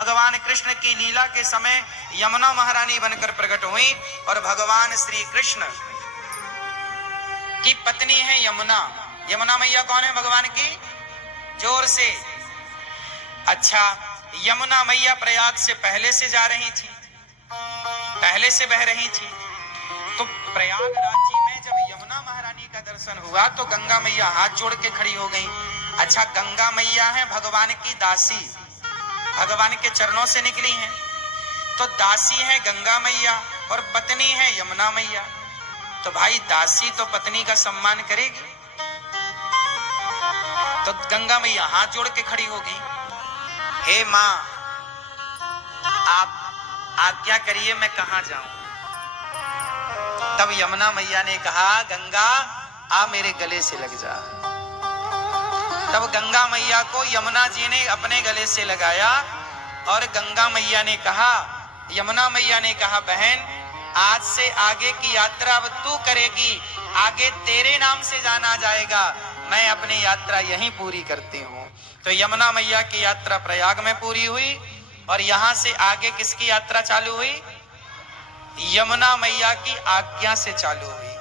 भगवान कृष्ण की लीला के समय यमुना महारानी बनकर प्रकट हुई और भगवान श्री कृष्ण की पत्नी है यमुना। यमुना मैया कौन है भगवान की? जोर से। अच्छा, यमुना मैया प्रयाग से पहले से जा रही थी, पहले से बह रही थी। तो प्रयागराज में जब यमुना महारानी का दर्शन हुआ तो गंगा मैया हाथ जोड़ के खड़ी हो गई। अच्छा, गंगा मैया है भगवान की दासी, भगवान के चरणों से निकली हैं, तो दासी है गंगा मैया और पत्नी है यमुना मैया। तो भाई दासी तो पत्नी का सम्मान करेगी, तो गंगा मैया हाथ जोड़ के खड़ी होगी, हे माँ आप आज्ञा करिए मैं कहां जाऊं। तब यमुना मैया ने कहा गंगा आ मेरे गले से लग जा। तब गंगा मैया को यमुना जी ने अपने गले से लगाया और गंगा मैया ने कहा, यमुना मैया ने कहा बहन आज से आगे की यात्रा अब तू करेगी, आगे तेरे नाम से जाना जाएगा, मैं अपनी यात्रा यहीं पूरी करती हूँ। तो यमुना मैया की यात्रा प्रयाग में पूरी हुई और यहां से आगे किसकी यात्रा चालू हुई? यमुना मैया की आज्ञा से चालू हुई।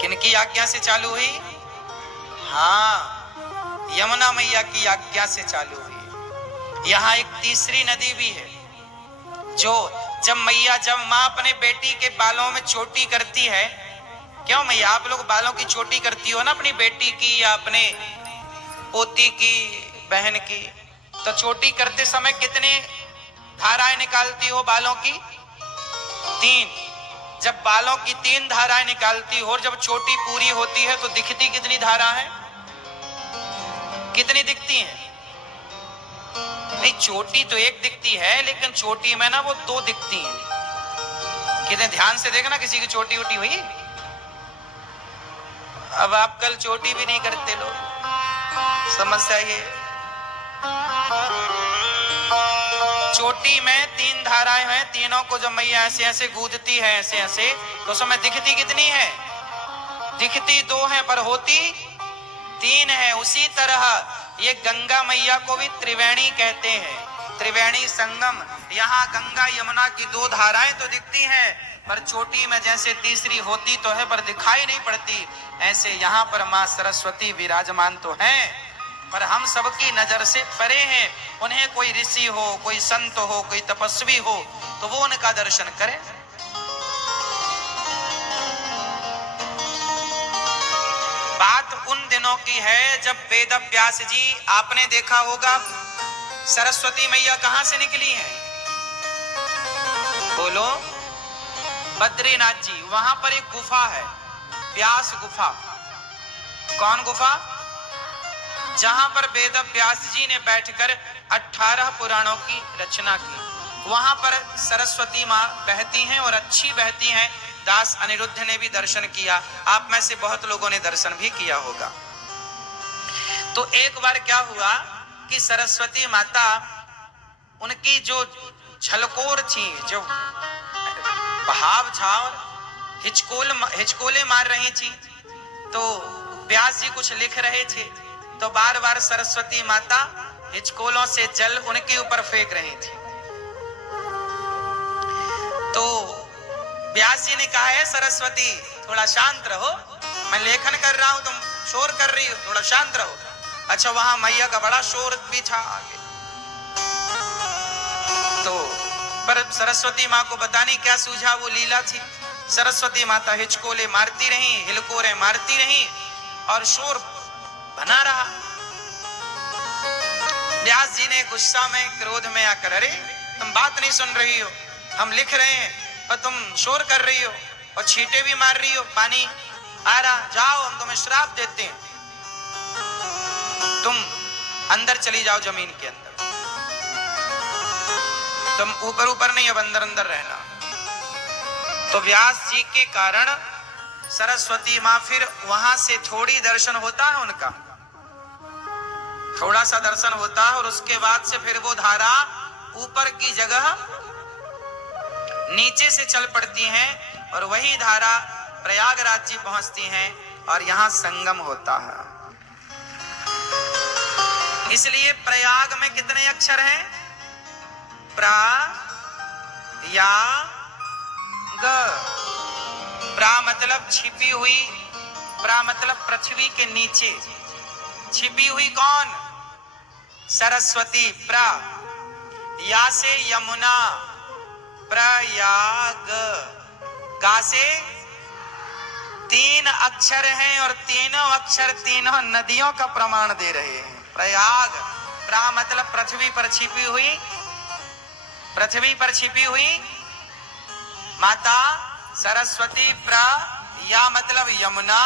किनकी आज्ञा से चालू हुई? हाँ, यमुना मैया की आज्ञा से चालू हुई। यहाँ एक तीसरी नदी भी है जो जब माँ अपने बेटी के बालों में चोटी करती है, क्यों मैया आप लोग बालों की चोटी करती हो ना अपनी बेटी की या अपने पोती की, बहन की, तो चोटी करते समय कितने धाराएं निकालती हो बालों की? 3। जब बालों की 3 धाराएं निकालती हो और जब चोटी पूरी होती है तो दिखती कितनी धारा है? कितनी दिखती है? नहीं, चोटी तो एक दिखती है लेकिन चोटी में ना वो 2 दिखती हैं। कितने ध्यान से देखना, किसी की चोटी उठी हुई? अब आप कल चोटी भी नहीं करते लोग, समस्या ये। चोटी में 3 धाराएं हैं, तीनों को जब मैया ऐसे ऐसे गूंजती है ऐसे ऐसे, तो समय दिखती कितनी है? दिखती 2 है पर होती 3 है। उसी तरह ये गंगा मैया को भी त्रिवेणी कहते हैं, त्रिवेणी संगम। यहाँ गंगा यमुना की 2 धाराएं तो दिखती हैं पर चोटी में जैसे तीसरी होती तो है पर दिखाई नहीं पड़ती, ऐसे यहाँ पर माँ सरस्वती विराजमान तो हैं पर हम सबकी नजर से परे हैं। उन्हें कोई ऋषि हो, कोई संत हो, कोई तपस्वी हो तो वो उनका दर्शन करे। बात उन दिनों की है जब वेद व्यास जी, आपने देखा होगा सरस्वती मैया कहां से निकली हैं? बोलो। बद्रीनाथ जी, वहां पर एक गुफा है, व्यास गुफा। कौन गुफा? जहां पर वेद व्यास जी ने बैठकर 18 पुराणों की रचना की। वहां पर सरस्वती माँ बहती हैं और अच्छी बहती हैं। दास अनिरुद्ध ने भी दर्शन किया, आप में से बहुत लोगों ने दर्शन भी किया होगा। तो एक बार क्या हुआ कि सरस्वती माता, उनकी जो झलकोर थी, जो बहाव छाव हिचकोले मार रही थी, तो व्यास जी कुछ लिख रहे थे तो बार बार सरस्वती माता हिचकोलों से जल उनके ऊपर फेंक रही थी। तो व्यास जी ने कहा है सरस्वती थोड़ा शांत रहो, मैं लेखन कर रहा हूं, तुम शोर कर रही हो, थोड़ा शांत रहो। अच्छा, वहां मैया का बड़ा शोर भी था आगे। तो पर सरस्वती माँ को पता नहीं क्या सूझा, वो लीला थी। सरस्वती माता हिचकोले मारती रही, हिलकोरे मारती रही और शोर बना रहा। व्यास जी ने गुस्सा में, क्रोध में आकर, अरे तुम बात नहीं सुन रही हो, हम लिख रहे हैं और तुम शोर कर रही हो और छींटे भी मार रही हो, पानी आ रहा, जाओ हम तुम्हें श्राप देते हैं, तुम अंदर चली जाओ जमीन के अंदर, तुम ऊपर ऊपर नहीं, अब अंदर अंदर रहना। तो व्यास जी के कारण सरस्वती माँ, फिर वहां से थोड़ी दर्शन होता है उनका, थोड़ा सा दर्शन होता है और उसके बाद से फिर वो धारा ऊपर की जगह नीचे से चल पड़ती हैं और वही धारा प्रयागराज जी पहुंचती हैं और यहां संगम होता है। इसलिए प्रयाग में कितने अक्षर हैं? प्रा या ग। प्रा मतलब छिपी हुई, प्रा मतलब पृथ्वी के नीचे छिपी हुई। कौन? सरस्वती। प्रा। या से यमुना, प्रयाग। गा से 3 अक्षर हैं और तीनों अक्षर तीनों नदियों का प्रमाण दे रहे हैं। प्रयाग। प्रा मतलब पृथ्वी पर छिपी हुई, पृथ्वी पर छिपी हुई माता सरस्वती। प्रा या मतलब यमुना,